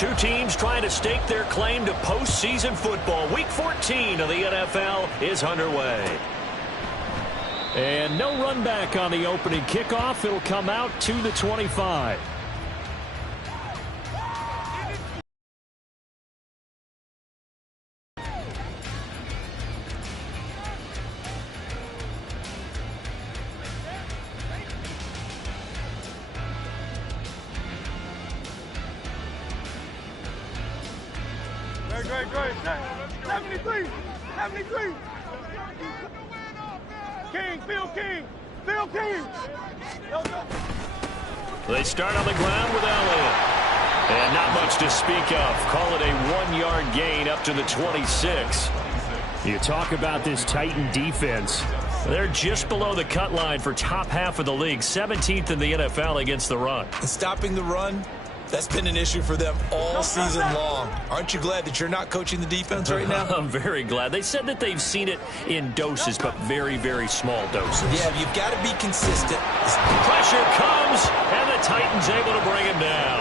Two teams trying to stake their claim to postseason football. Week 14 of the NFL is underway. And no run back on the opening kickoff. It'll come out to the 25. Great. 73. Phil King. They start on the ground with Elliott. And not much to speak of. Call it a 1-yard gain up to the 26. You talk about this Titan defense. They're just below the cut line for top half of the league. 17th in the NFL against the run. Stopping the run, that's been an issue for them all season long. Aren't you glad that you're not coaching the defense right now? I'm very glad. They said that they've seen it in doses, but very, very small doses. Yeah, you've got to be consistent. Pressure comes, and the Titans able to bring him down.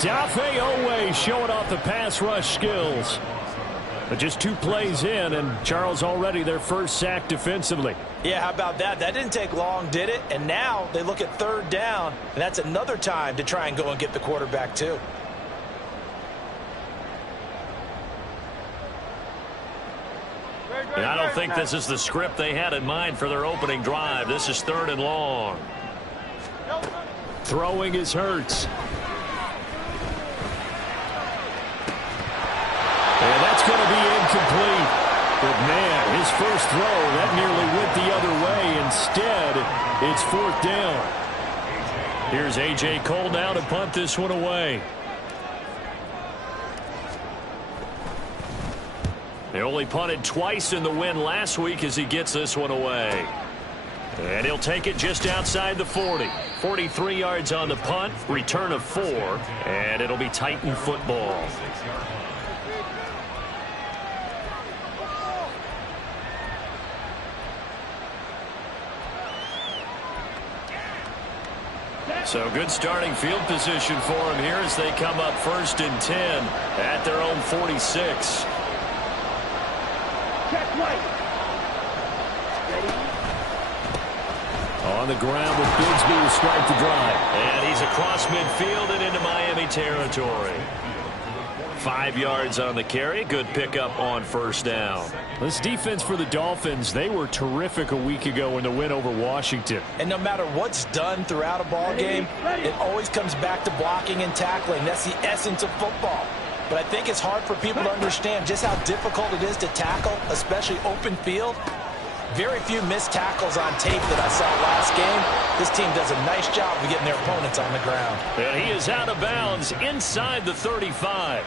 Dafe Owe showing off the pass rush skills. But just 2 plays in, and Charles already their first sack defensively. Yeah, how about that? That didn't take long, did it? And now they look at 3rd down, and that's another time to try and go and get the quarterback too. And I don't think this is the script they had in mind for their opening drive. This is 3rd and long. Throwing is Hurts. And that's going to be incomplete. But, man, his first throw, that nearly went the other way. Instead, it's 4th down. Here's A.J. Cole now to punt this one away. They only punted twice in the win last week as he gets this one away. And he'll take it just outside the 40. 43 yards on the punt, return of 4, and it'll be Titan football. So good starting field position for him here as they come up 1st and 10 at their own 46. On the ground with Bigsby to start the drive. And he's across midfield and into Miami territory. 5 yards on the carry. Good pickup on 1st down. This defense for the Dolphins, they were terrific a week ago in the win over Washington. And no matter what's done throughout a ball game, it always comes back to blocking and tackling. That's the essence of football. But I think it's hard for people to understand just how difficult it is to tackle, especially open field. Very few missed tackles on tape that I saw last game. This team does a nice job of getting their opponents on the ground. And he is out of bounds inside the 35.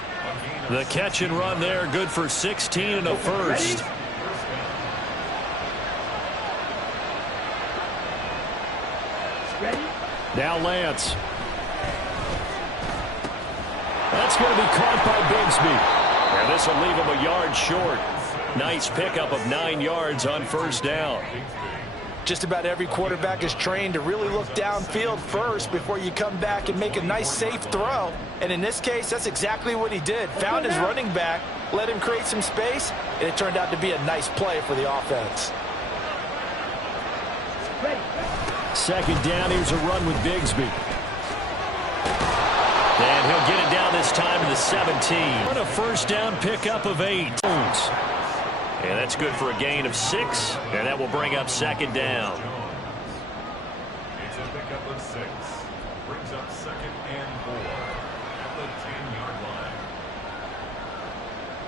The catch and run there, good for 16 and a first. Now Lance. That's going to be caught by Bigsby. And this will leave him a yard short. Nice pickup of 9 yards on 1st down. Just about every quarterback is trained to really look downfield first before you come back and make a nice safe throw. And in this case, that's exactly what he did. Found his running back, let him create some space, and it turned out to be a nice play for the offense. 2nd down, here's a run with Bigsby. And he'll get it down this time to the 17. What a 1st down pickup of 8. And that's good for a gain of 6, and that will bring up 2nd down. It's a pickup of 6. Brings up 2nd and 4 at the 10-yard line.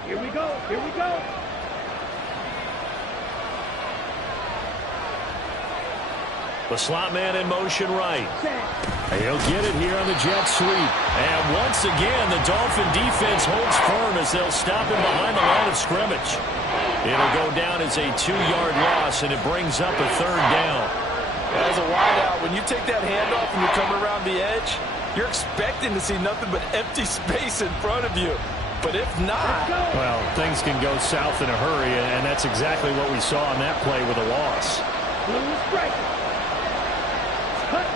Here we go. The slot man in motion right. He'll get it here on the jet sweep. And once again, the Dolphin defense holds firm as they'll stop him behind the line of scrimmage. It'll go down as a 2-yard loss, and it brings up a 3rd down. As a wideout, when you take that handoff and you come around the edge, you're expecting to see nothing but empty space in front of you. But if not... Well, things can go south in a hurry, and that's exactly what we saw on that play with a loss. Cut.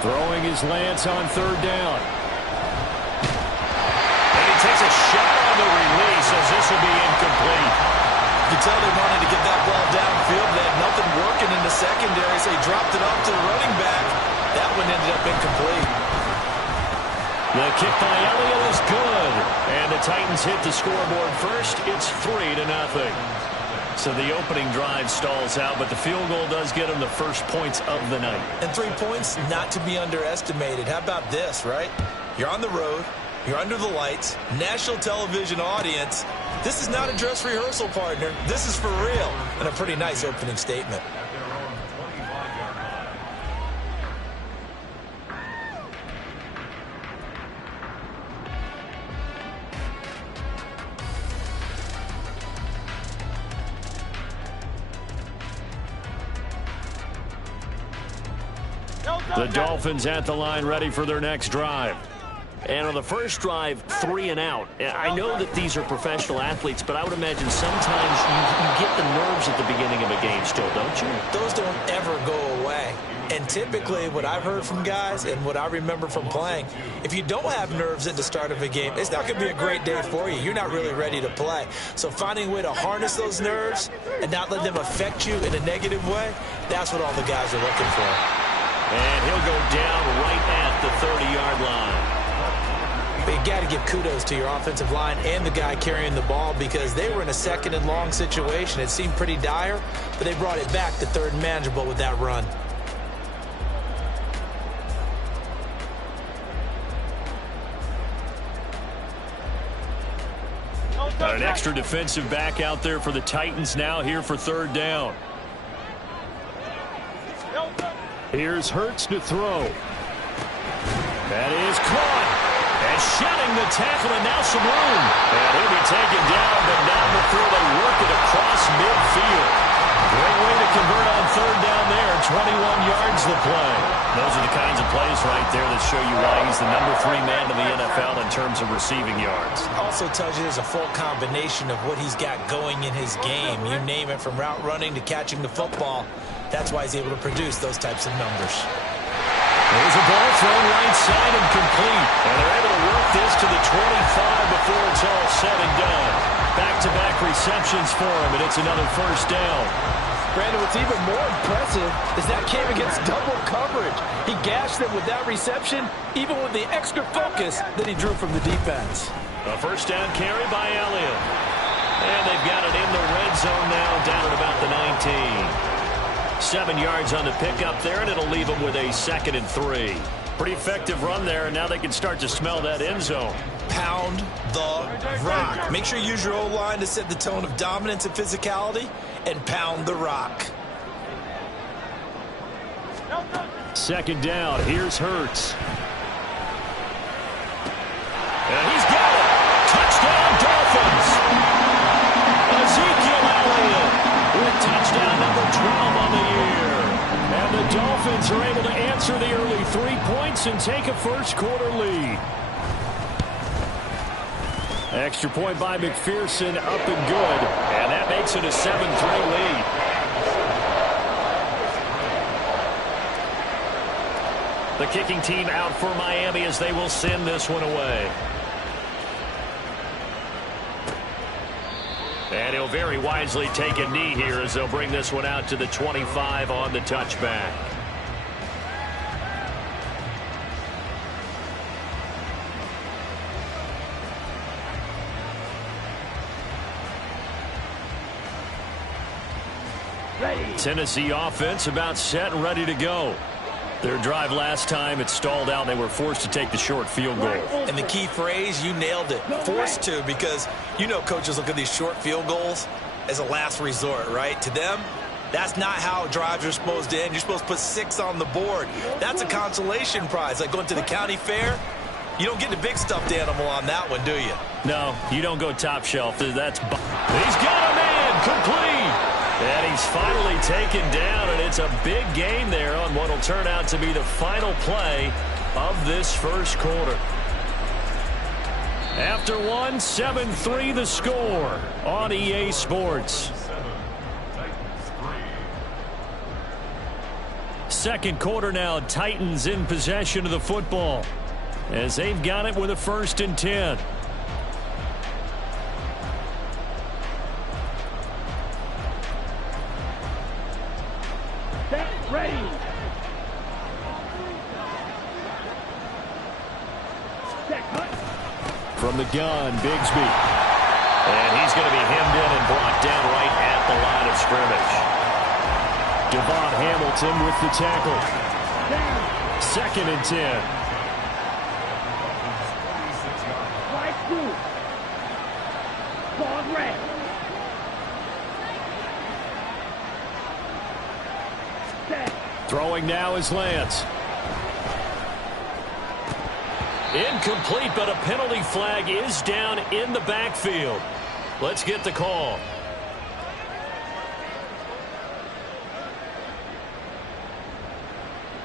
Throwing his Lance on 3rd down. takes a shot on the release as this will be incomplete. You tell they wanted to get that ball downfield. They had nothing working in the secondary, so he dropped it off to the running back. That one ended up incomplete. The kick by Elliott is good. And the Titans hit the scoreboard first. It's 3-0. So the opening drive stalls out, but the field goal does get them the first points of the night. And 3 points, not to be underestimated. How about this, right? You're on the road. You're under the lights. National television audience. This is not a dress rehearsal, partner. This is for real. And a pretty nice opening statement. The Dolphins at the line ready for their next drive. And on the first drive, 3 and out. I know that these are professional athletes, but I would imagine sometimes you get the nerves at the beginning of a game still, don't you? Those don't ever go away. And typically what I've heard from guys and what I remember from playing, if you don't have nerves at the start of a game, it's not going to be a great day for you. You're not really ready to play. So finding a way to harness those nerves and not let them affect you in a negative way, that's what all the guys are looking for. And he'll go down right at the 30-yard line. But you got to give kudos to your offensive line and the guy carrying the ball because they were in a second and long situation. It seemed pretty dire, but they brought it back to third and manageable with that run. Got an extra defensive back out there for the Titans now here for third down. Here's Hurts to throw. That is caught. And shedding the tackle, and now some room. And he'll be taken down, but not before they work it across midfield. Great way to convert on third down there. 21 yards the play. Those are the kinds of plays right there that show you why he's the number 3 man in the NFL in terms of receiving yards. Also tells you there's a full combination of what he's got going in his game. You name it, from route running to catching the football. That's why he's able to produce those types of numbers. There's a ball thrown right side and complete. And they're able to work this to the 25 before it's all said and done. Back-to-back receptions for him, and it's another first down. Brandon, what's even more impressive is that came against double coverage. He gashed them with that reception, even with the extra focus that he drew from the defense. A first down carry by Elliott. And they've got it in the red zone now, down at about the 19. 7 yards on the pickup there, and it'll leave them with a 2nd and 3. Pretty effective run there, and now they can start to smell that end zone. Pound the rock. Make sure you use your O-line to set the tone of dominance and physicality, and pound the rock. 2nd down. Here's Hurts. And he's got it. Touchdown, Dolphins. Ezekiel Elliott with touchdown number 12 on the year. And the Dolphins are able to answer the early 3 points and take a first-quarter lead. Extra point by McPherson, up and good. And that makes it a 7-3 lead. The kicking team out for Miami as they will send this one away. And he'll very wisely take a knee here as they'll bring this one out to the 25 on the touchback. Tennessee offense about set and ready to go. Their drive last time, it stalled out. They were forced to take the short field goal. And the key phrase, you nailed it. Forced to, because you know coaches look at these short field goals as a last resort, right? To them, that's not how drives are supposed to end. You're supposed to put 6 on the board. That's a consolation prize. Like going to the county fair, you don't get the big stuffed animal on that one, do you? No, you don't go top shelf. That's he's got a man complete. And he's finally taken down, and it's a big game there on what will turn out to be the final play of this first quarter. After one, 7-3 the score on EA Sports. Second quarter now, Titans in possession of the football as they've got it with a 1st and 10. From the gun, Bigsby. And he's going to be hemmed in and brought down right at the line of scrimmage. Devon Hamilton with the tackle. 2nd and 10. Right through. Ball red. Throwing now is Lance. Incomplete, but a penalty flag is down in the backfield. Let's get the call.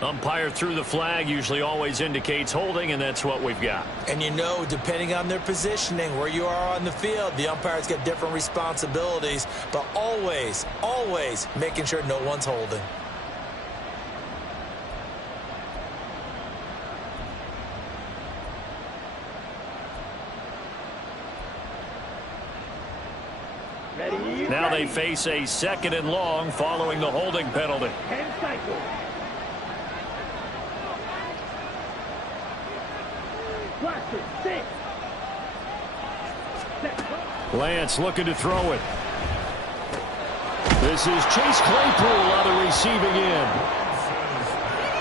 Umpire threw the flag, usually always indicates holding, and that's what we've got. And you know, depending on their positioning, where you are on the field, the umpire's got different responsibilities, but always, always making sure no one's holding. Now they face a 2nd and long following the holding penalty. 10 cycles. Watch it. 6. Lance looking to throw it. This is Chase Claypool on the receiving end.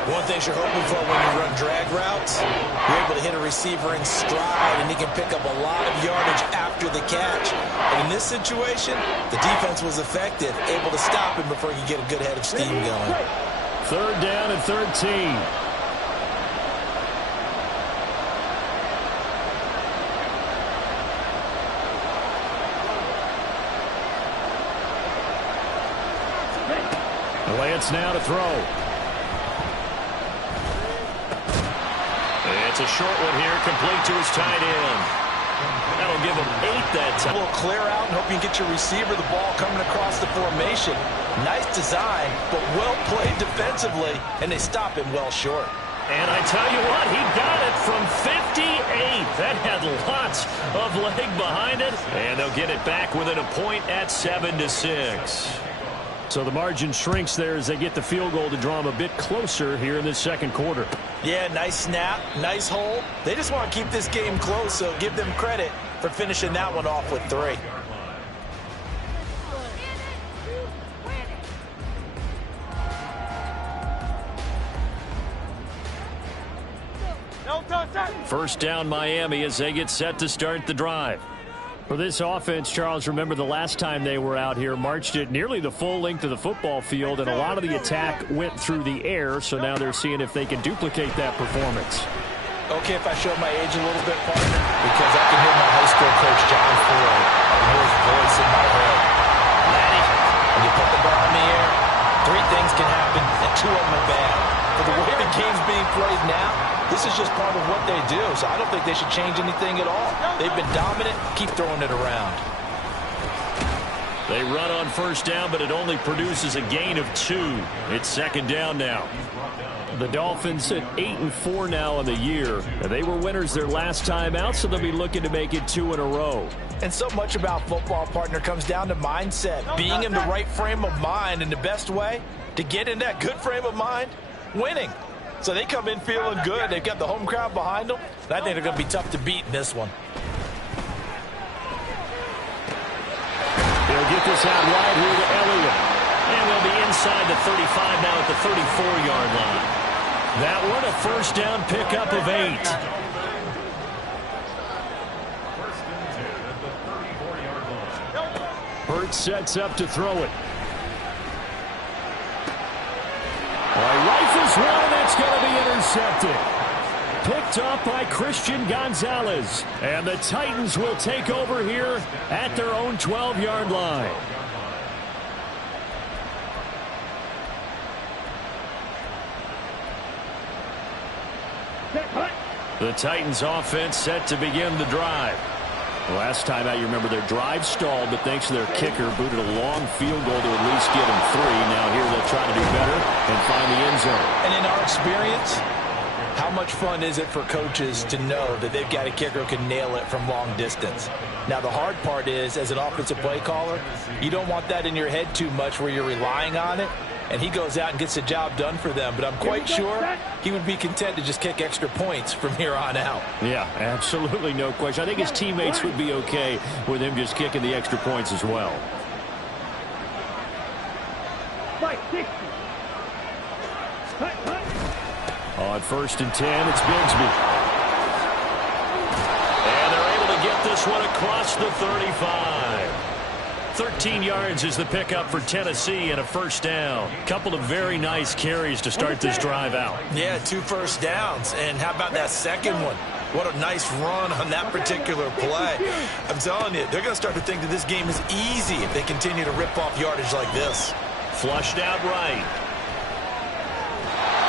One thing you're hoping for when you run drag routes, you're able to hit a receiver in stride, and he can pick up a lot of yardage after the catch. And in this situation, the defense was effective, able to stop him before he could get a good head of steam going. 3rd down and 13. Lance now to throw. It's a short one here, complete to his tight end. That'll give him 8 that time. A little clear out and hope you can get your receiver the ball coming across the formation. Nice design, but well played defensively, and they stop him well short. And I tell you what, he got it from 58. That had lots of leg behind it. And they'll get it back within a point at 7-6. So the margin shrinks there as they get the field goal to draw them a bit closer here in the 2nd quarter. Yeah, nice snap, nice hold. They just want to keep this game close, so give them credit for finishing that one off with 3. First down Miami as they get set to start the drive. For this offense, Charles, remember the last time they were out here, marched it nearly the full length of the football field, and a lot of the attack went through the air, so now they're seeing if they can duplicate that performance. Okay, if I show my age a little bit, partner, because I can hear my high school coach, John Ford. I can hear his voice in my head. Laddie, when you put the ball in the air, 3 things can happen, and 2 of them are bad. But the way the game's being played now, this is just part of what they do, so I don't think they should change anything at all. They've been dominant. Keep throwing it around. They run on first down, but it only produces a gain of 2. It's 2nd down now. The Dolphins at 8-4 now on the year. They were winners their last time out, so they'll be looking to make it 2 in a row. And so much about football, partner, comes down to mindset. Being in the right frame of mind, and the best way to get in that good frame of mind, winning. So they come in feeling good. They've got the home crowd behind them. And I think they're going to be tough to beat in this one. They'll get this out wide here to Elliott. And they'll be inside the 35 now at the 34-yard line. That one a first down pickup of 8. Hurts sets up to throw it. Rifles one, and it's going to be intercepted. Picked up by Christian Gonzalez. And the Titans will take over here at their own 12-yard line. The Titans offense set to begin the drive. Last time out, you remember their drive stalled, but thanks to their kicker, booted a long field goal to at least get them 3. Now here they'll try to do better and find the end zone. And in our experience, how much fun is it for coaches to know that they've got a kicker who can nail it from long distance? Now, the hard part is, as an offensive play caller, you don't want that in your head too much where you're relying on it. and he goes out and gets the job done for them. But I'm quite sure he would be content to just kick extra points from here on out. Yeah, absolutely no question. I think his teammates would be okay with him just kicking the extra points as well. Fight 60. On 1st and 10, it's Bigsby. And they're able to get this one across the 35. 13 yards is the pickup for Tennessee and a first down. Couple of very nice carries to start this drive out. Yeah, 2 first downs. And how about that second one? What a nice run on that particular play. I'm telling you, they're going to start to think that this game is easy if they continue to rip off yardage like this. Flushed out right.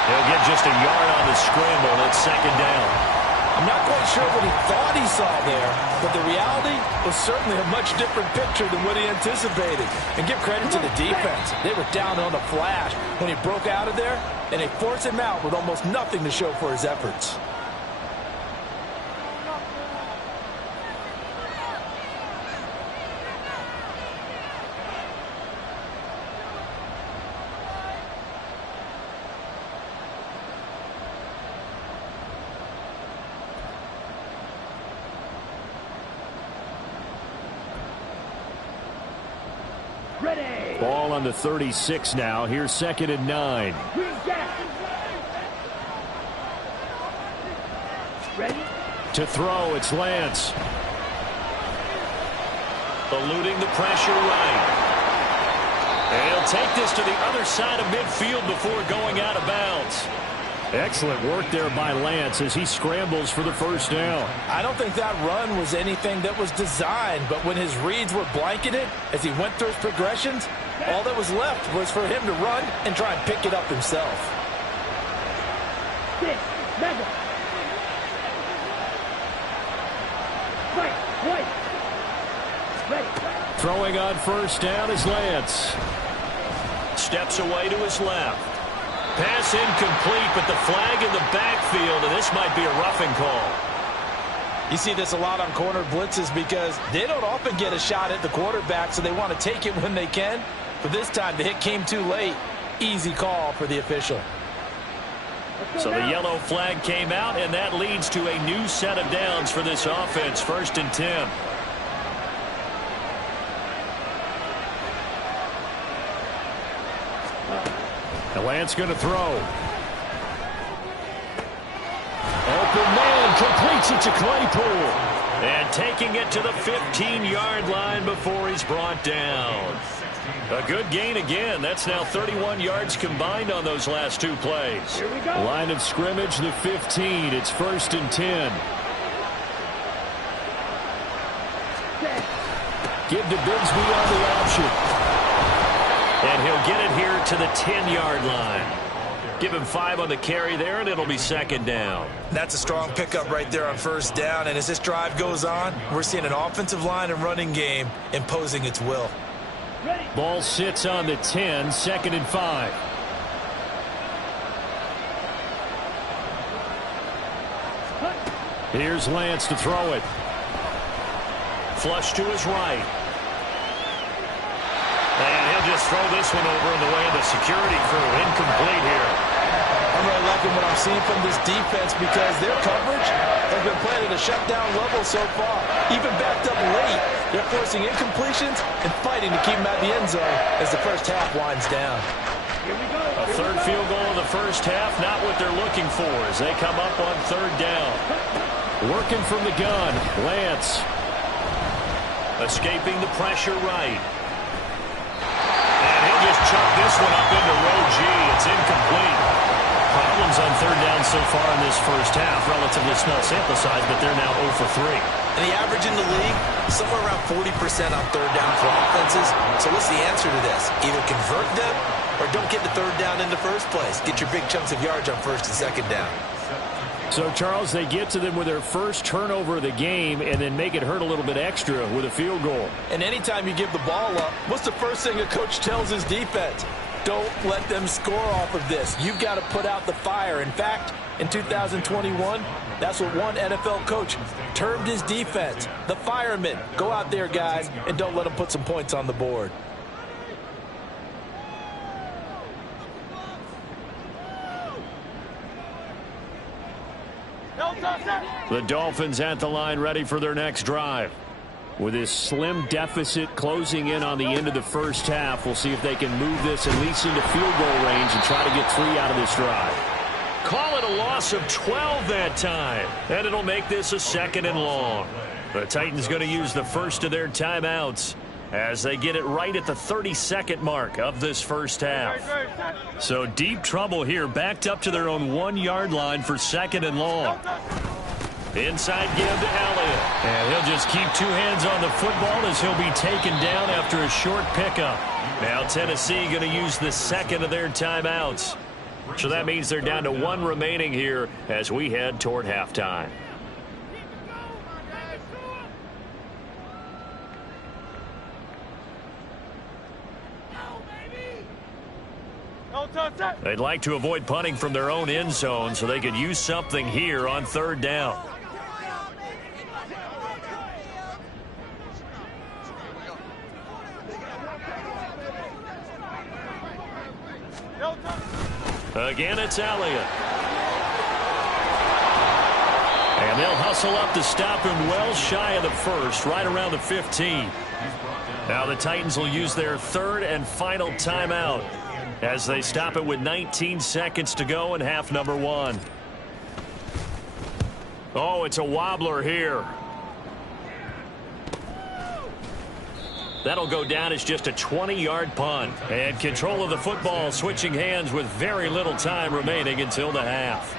He'll get just a yard on the scramble. It's second down. I'm not quite sure what he thought he saw there, but the reality was certainly a much different picture than what he anticipated. And give credit to the defense. They were down on the flash when he broke out of there, and they forced him out with almost nothing to show for his efforts. Ball on the 36 now. Here's 2nd and 9. Ready? To throw, it's Lance. Eluding the pressure right. And he'll take this to the other side of midfield before going out of bounds. Excellent work there by Lance as he scrambles for the first down. I don't think that run was anything that was designed, but when his reads were blanketed as he went through his progressions, all that was left was for him to run and try and pick it up himself. 6, mega. Fight, white. Ready. Throwing on first down is Lance. Steps away to his left. Pass incomplete, but the flag in the backfield, and this might be a roughing call. You see this a lot on corner blitzes because they don't often get a shot at the quarterback, so they want to take it when they can. But this time, the hit came too late. Easy call for the official. So the yellow flag came out, and that leads to a new set of downs for this offense. 1st and 10. And Lance going to throw. Open man completes it to Claypool. And taking it to the 15-yard line before he's brought down. A good gain again. That's now 31 yards combined on those last 2 plays. Here we go. Line of scrimmage, the 15. It's 1st and 10. Give to Bigsby on the option. And he'll get it here to the 10-yard line. Give him 5 on the carry there, and it'll be 2nd down. That's a strong pickup right there on first down. And as this drive goes on, we're seeing an offensive line and running game imposing its will. Ball sits on the 10, 2nd and 5. Here's Lance to throw it. Flush to his right. And he'll just throw this one over in the way of the security crew. Incomplete here. I'm really liking what I'm seeing from this defense because their coverage has been playing at a shutdown level so far. Even backed up late, they're forcing incompletions and fighting to keep them out of the end zone as the first half winds down. Here we go. A third field goal in the first half, not what they're looking for as they come up on 3rd down. Working from the gun, Lance. Escaping the pressure right. And he'll just chuck this one up into row G. It's incomplete. Problems on 3rd down so far in this first half. Relatively small sample size, but they're now 0 for 3. And the average in the league, somewhere around 40% on 3rd down for offenses. So what's the answer to this? Either convert them or don't get the 3rd down in the first place. Get your big chunks of yards on 1st and 2nd down. So, Charles, they get to them with their first turnover of the game and then make it hurt a little bit extra with a field goal. And anytime you give the ball up, what's the first thing a coach tells his defense? Don't let them score off of this. You've got to put out the fire. In fact, in 2021, that's what one NFL coach termed his defense. The firemen. Go out there, guys, and don't let them put some points on the board. The Dolphins at the line ready for their next drive. With this slim deficit closing in on the end of the first half, we'll see if they can move this at least into field goal range and try to get 3 out of this drive. Call it a loss of 12 that time, and it'll make this a 2nd and long. The Titans going to use the first of their timeouts as they get it right at the 32nd mark of this first half. So deep trouble here, backed up to their own 1-yard line for 2nd and long. Inside give to Elliott. And he'll just keep 2 hands on the football as he'll be taken down after a short pickup. Now Tennessee going to use the 2nd of their timeouts. So that means they're down to 1 remaining here as we head toward halftime. They'd like to avoid punting from their own end zone so they could use something here on 3rd down. Again, it's Elliott. And they'll hustle up to stop him well shy of the first, right around the 15. Now the Titans will use their 3rd and final timeout as they stop it with 19 seconds to go in half number 1. Oh, it's a wobbler here. That'll go down as just a 20-yard punt. And control of the football switching hands with very little time remaining until the half.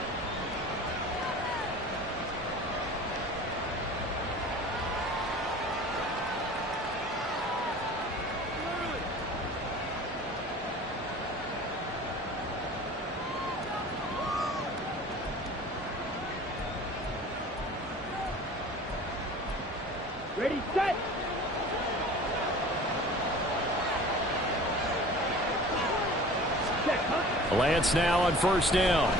Ready, set. Lance now on 1st down.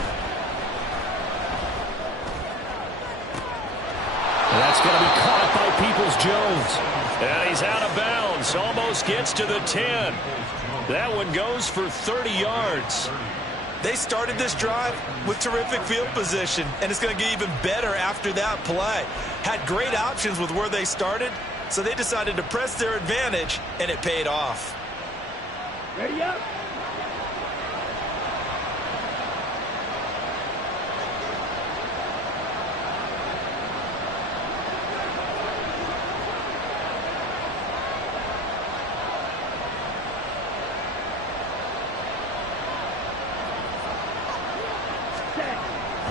And that's going to be caught by Peoples-Jones. And he's out of bounds. Almost gets to the 10. That one goes for 30 yards. They started this drive with terrific field position, and it's going to get even better after that play. Had great options with where they started, so they decided to press their advantage, and it paid off. Ready up.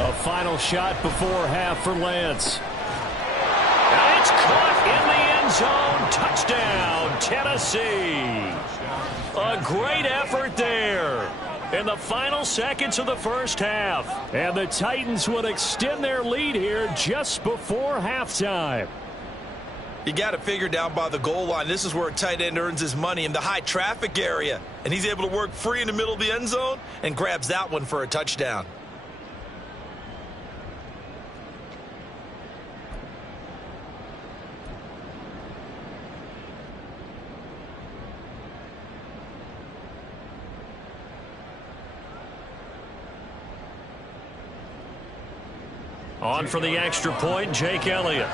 A final shot before half for Lance. And it's caught in the end zone. Touchdown, Tennessee. A great effort there in the final seconds of the first half. And the Titans would extend their lead here just before halftime. You got to figure down by the goal line. This is where a tight end earns his money, in the high traffic area. And he's able to work free in the middle of the end zone and grabs that one for a touchdown. On for the extra point, Jake Elliott.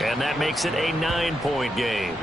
And that makes it a 9-point game.